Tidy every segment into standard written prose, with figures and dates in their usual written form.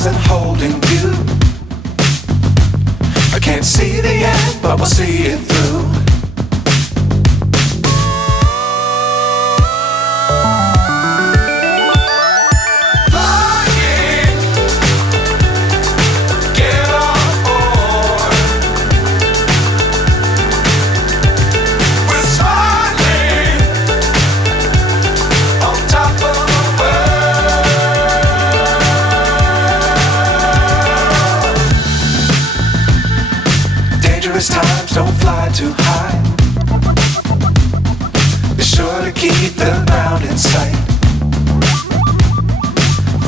stars and holding you. I can't see the end, but we'll see it through. Times don't fly too high. Be sure to keep the ground in sight.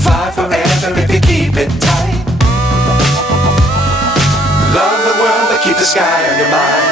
Fly forever if you keep it tight. Love the world but keep the sky on your mind.